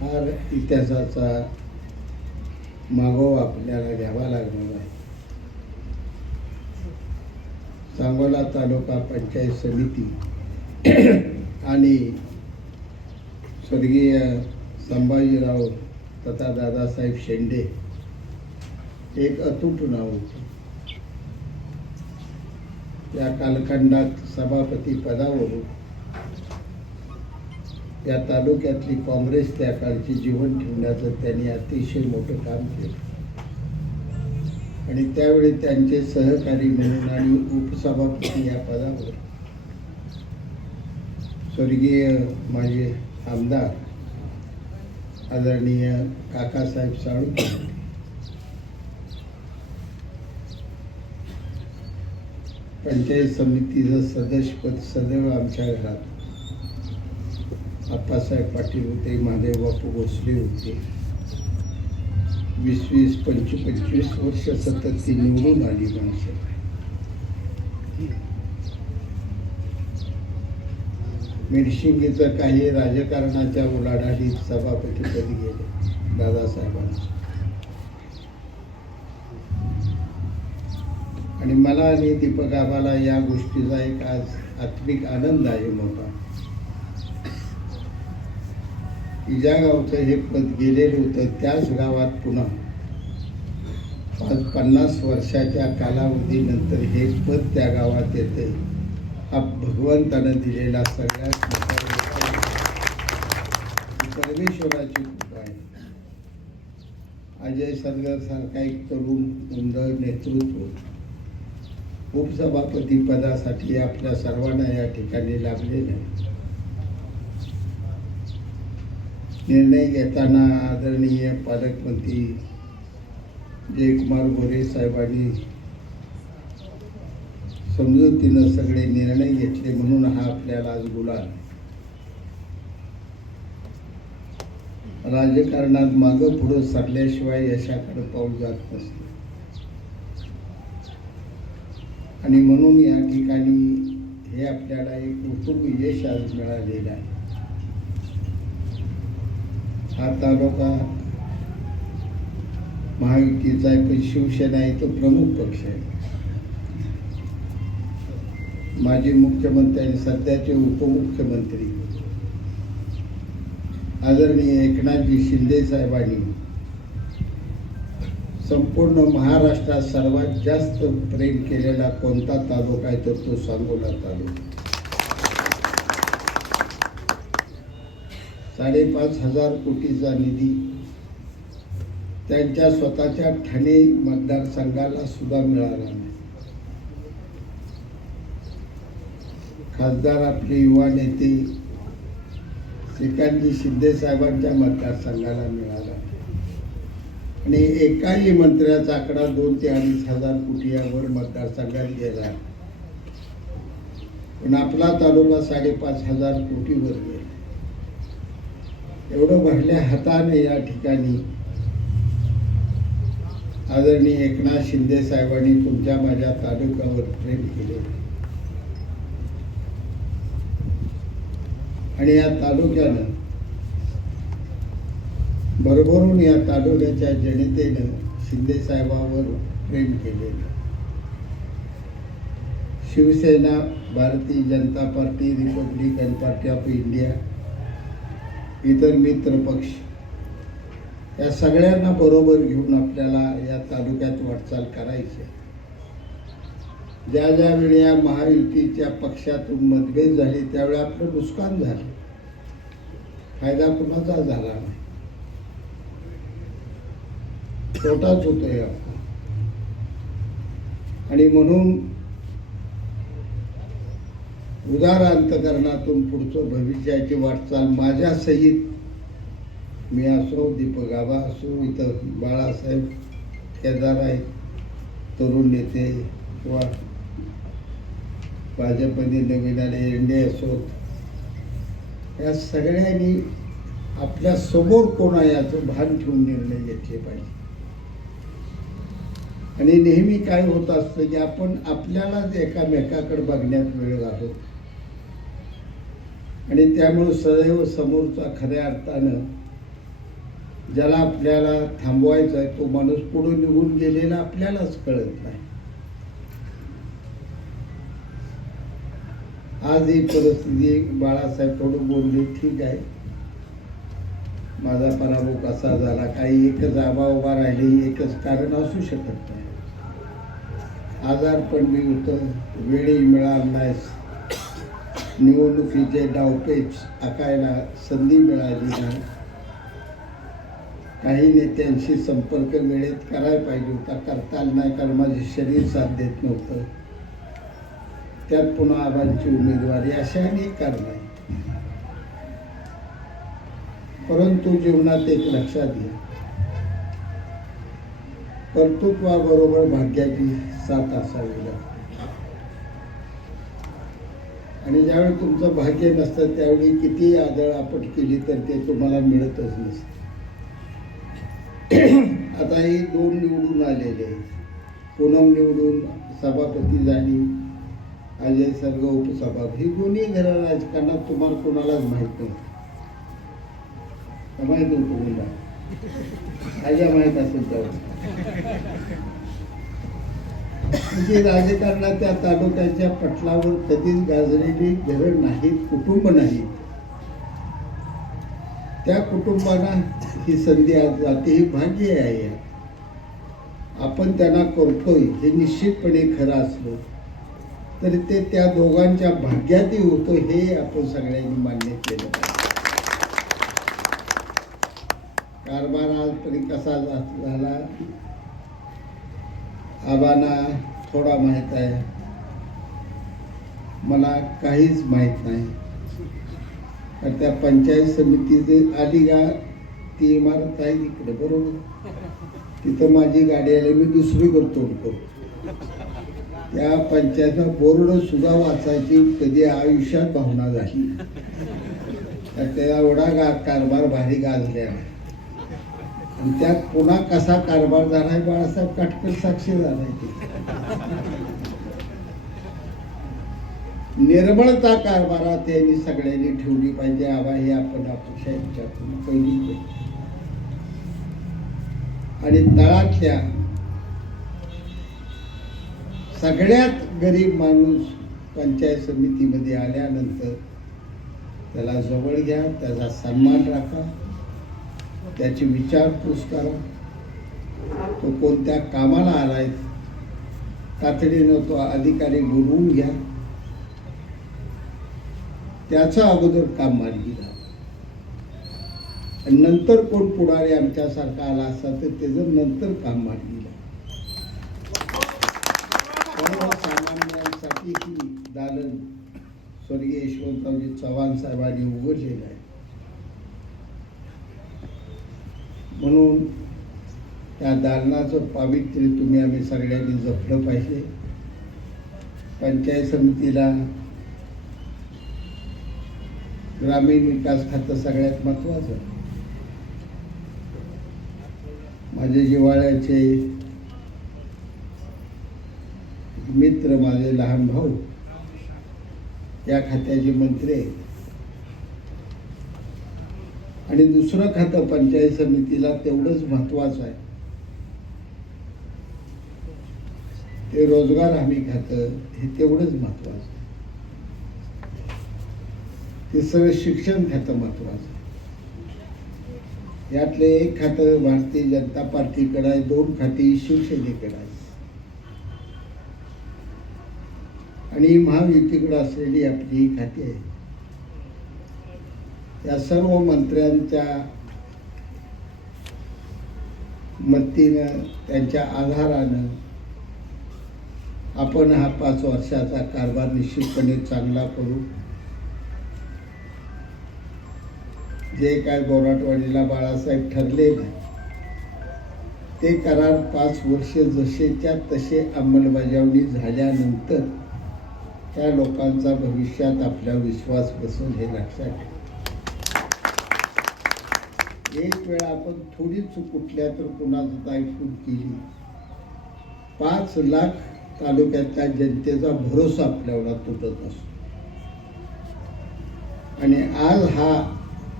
फार इतिहासाचा मागोवा आपल्याला घ्यावा लागणार आहे. सांगोला तालुका पंचायत समिती आणि स्वर्गीय संभाजीराव तथा दादासाहेब शेंडे एक अतूट नाव होते. या कालखंडात सभापती पदावरून या तालुक्यातली काँग्रेस त्या काळची जीवन ठेवण्याचं त्यांनी अतिशय मोठं काम केलं आणि त्यावेळी त्यांचे सहकारी म्हणून आणि उपसभापती या पदावर स्वर्गीय माझे आमदार आदरणीय काकासाहेब साळुंखे होते. पंचायत समितीचं सदस्यपद सदैव आमच्या घरात आप्पासाहेब पाटील होते, महादेव बापू भोसले होते. 20-20, 25-25 वर्ष सतत ती निवडून आली माणसं. मिरशिंगीचं काही राजकारणाच्या उलाढालीत सभापतीपदी गेले दादासाहेबांना. आणि मला आणि दीपक आबाला या गोष्टीचा एक आज आत्मिक आनंद आहे मोठा की ज्या गावचं हे पद गेलेलं होतं त्याच गावात पुन्हा 50 वर्षाच्या कालावधीनंतर हे पद त्या गावात येते. हा भगवंतानं दिलेला सगळ्यात मोठा परमेश्वराची कृपा आहे. अजय सरगर सारखा एक तरुण उमद नेतृत्व उपसभापती पदासाठी आपल्या सर्वांना या ठिकाणी लाभलेलं आहे. निर्णय घेताना आदरणीय पालकमंत्री जयकुमार गोरे साहेबांनी समजुतीनं सगळे निर्णय घेतले म्हणून हा आपल्याला आज गुलाल. राजकारणात मागं पुढं सरल्याशिवाय यशाकडे पाऊल जात नसते आणि म्हणून या ठिकाणी हे आपल्याला एक उत्तम यश आज मिळालेलं आहे. हा तालुका महायुतीचा आहे पण शिवसेना आहे तो प्रमुख पक्ष आहे. माजी मुख्यमंत्री आणि सध्याचे उपमुख्यमंत्री आदरणीय एकनाथजी शिंदे साहेबांनी संपूर्ण महाराष्ट्रात सर्वात जास्त प्रेम केलेला कोणता तालुका आहे तर तो सांगोला तालुका. 5,500 कोटीचा निधी त्यांच्या स्वतःच्या ठाणे मतदारसंघाला सुद्धा मिळाला नाही. खासदार आपले युवा नेते श्रीकांतजी शिंदे साहेबांच्या मतदारसंघाला मिळाला आणि एकाही मंत्र्याचा आकडा 2,000 ते 2,500 कोटी यावर मतदारसंघात गेला पण आपला तालुका 5,500 कोटीवर गेला. एवढं भरल्या हाताने या ठिकाणी आदरणीय एकनाथ शिंदे साहेबांनी तुमच्या माझ्या तालुक्यावर प्रेम केले आणि या तालुक्यानं भरभरून या तालुक्याच्या जनतेनं शिंदे साहेबांवर प्रेम केले. Shivsena, Bharatiya Janata party, Republican party of India, इतर मित्र पक्ष या सगळ्यांना बरोबर घेऊन आपल्याला या तालुक्यात वाटचाल करायची. ज्या ज्या वेळी या महायुतीच्या पक्षातून मतभेद झाले त्यावेळी आपलं नुकसान झालं, फायदा कुणाचा झाला नाही, तोटाच होतोय आपला. आणि म्हणून उदार अंतकरणातून पुढचं भविष्याची वाटचाल माझ्या सहित मी असो, दीपक आबा असो, इथं बाळासाहेब केदार आहेत, तरुण नेते किंवा भाजपने नवीन आले एनडीए असोत, या सगळ्यांनी आपल्या समोर कोण आहे याचं भान ठेवून निर्णय घेतले पाहिजे. आणि नेहमी काय होत असतं की आपण आपल्यालाच एकामेकाकडे बघण्यात वेळ घालतो आणि त्यामुळे सदैव समोरचा खऱ्या अर्थानं ज्याला आपल्याला थांबवायचा आहे तो माणूस पुढे निघून गेलेला आपल्यालाच कळत नाही. आज ही परिस्थिती, बाळासाहेब थोडं बोलले, ठीक आहे, माझा पराभव कसा झाला, काही एकच आबा उभा राहिली, एकच कारण असू शकत नाही. आजार पण मी होतं, वेळही मिळाला नाही, निवडणुकीचे डावपेच आखायला संधी मिळाली नाही, काही नेत्यांशी संपर्क वेळेत करायला पाहिजे होता, करता आला नाही कारण माझे शरीर साथ देत नव्हतं. त्यात पुन्हा आबांची उमेदवारी, अशा अनेक कारण आहे. परंतु जीवनात एक लक्षात घ्या, कर्तृत्वाबरोबर भाग्याची साथ असावी लागते. आणि ज्यावेळी तुमचं भाग्य नसतं त्यावेळी किती आदळ आपट केली तर ते तुम्हाला मिळतच नसतं. आता ही 2 निवडून आलेले, पूनम निवडून सभापती झाली, अजय सर्ग उपसभापती. ही दोन्ही घरं राजकारणात तुम्हाला कोणालाच माहीत नव्हतं. माहीत नव्हतं कोणाला, अजय माहीत असेल तेव्हा. म्हणजे राजकारणात त्या तालुक्याच्या पटलावर कधीच गाजलेली घरं नाहीत, कुटुंब नाहीत. त्या कुटुंबांना ही संधी आज जाते, ही भाग्य आहे. आपण त्यांना करतोय हे निश्चितपणे खरं असलं तरी ते त्या दोघांच्या भाग्यातही होतं, हे आपण सगळ्यांनी मान्य केलं पाहिजे. कारभार आजपर्यंत कसा झाला आबांना थोडा माहीत आहे, मला काहीच माहीत नाही. तर त्या पंचायत समितीचे आली का ती इमारत आहे तिकडे, बरोबर, तिथं माझी गाडी आली, मी दुसरीकडे तोड करतो. त्या पंचायतचा बोर्ड सुद्धा वाचायची कधी आयुष्यात भावना झाली. त्या एवढा कारभार भारी गाजल्या. आणि त्यात पुन्हा कसा कारभार झाला आहे बाळासाहेब काटकर साक्षीदार आहे. निर्मळता कारभारात त्यांनी सगळ्यांनी ठेवली पाहिजे. आबा हे आपण अपेक्षा याच्यातून पहिली. आणि तळातल्या सगळ्यात गरीब माणूस पंचायत समितीमध्ये आल्यानंतर त्याला जवळ घ्या, त्याचा सन्मान राखा, त्याची विचारपूस करा. तो कोणत्या कामाला आलाय तातडीनं तो अधिकारी बोलवून घ्या, त्याचं अगोदर काम मार्गी लावा. नंतर कोण पुढारी आमच्यासारखा आला असता तर त्याचं नंतर काम मार्गी लावा. सर्वसामान्यांसाठी ही दालन स्वर्गीय यशवंतरावजी चव्हाण साहेबांनी उघडलेलं आहे. म्हणून त्या दालनाचं पावित्र्य तुम्ही आम्ही सगळ्यांनी जपलं पाहिजे. पंचायत समितीला ग्रामीण विकास खातं सगळ्यात महत्वाचं. माझे जिव्हाळ्याचे मित्र, माझे लहान भाऊ या खात्याचे मंत्री आहेत. आणि दुसरं खातं पंचायत समितीला तेवढंच महत्वाचं आहे, ते रोजगार हमी खातं, हे तेवढंच महत्वाचं आहे. तिसरं शिक्षण खातं महत्वाचं आहे. यातले एक खातं भारतीय जनता पार्टीकडे आहे, 2 खाती शिवसेनेकडे आहे. आणि महायुतीकडे असलेली आपली ही खाती आहे. या सर्व मंत्र्यांच्या मदतीनं, त्यांच्या आधारानं आपण हा 5 वर्षाचा कारभार निश्चितपणे चांगला करू. जे काय गोराटवाडीला बाळासाहेब ठरले नाही ते करार 5 वर्ष जसेच्या तसे अंमलबजावणी झाल्यानंतर त्या लोकांचा भविष्यात आपला विश्वास बसेल हे लक्षात ठेवा. एक वेळा आपण थोडी चूक कुठल्या तर कुणाचं ऐकून केली, 5 लाख तालुक्यातल्या जनतेचा भरोसा आपल्याला तुटत असतो. आणि आज हा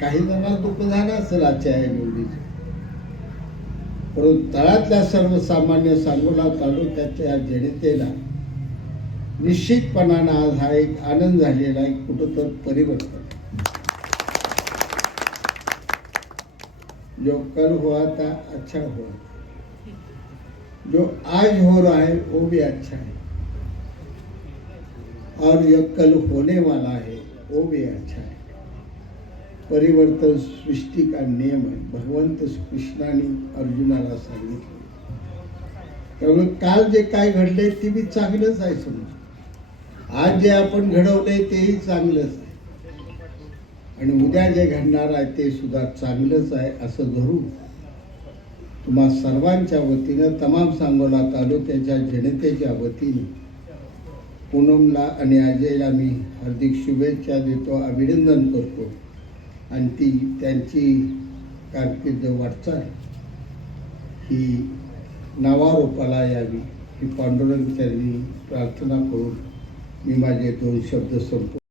काही जणांना दुःख झालं असेल आजच्या या निवडीचं, परंतु तळातल्या सर्वसामान्य सांगोला तालुक्याच्या जनतेला निश्चितपणानं आज हा एक आनंद झालेला एक कुठंतर परिवर्तन। जो कल हुआ था अच्छा हुआ, जो आज हो रहा है वो भी अच्छा है, और जो कल होने वाला है वो भी अच्छा है। परिवर्तन सृष्टि का नियम है, भगवंत कृष्णाने अर्जुनाला सांगितले। त्यामुळे काल जे काय घडले ते बी चांगलंच आहे समजा, आज जे आपण घडवले तेही चांगलंच आहे, आणि उद्या जे घडणार आहे ते सुद्धा चांगलंच आहे असं धरून तुम्हा सर्वांच्या वतीनं, तमाम सांगोला तालुक्याच्या जनतेच्या वतीने पूनमला आणि अजयला मी हार्दिक शुभेच्छा देतो, अभिनंदन करतो, आणि ती त्यांची कारकीर्द वाटचाल ही नावारूपाला यावी ही पांडुरंग चरणी प्रार्थना करून मी माझे 2 शब्द संपवतो।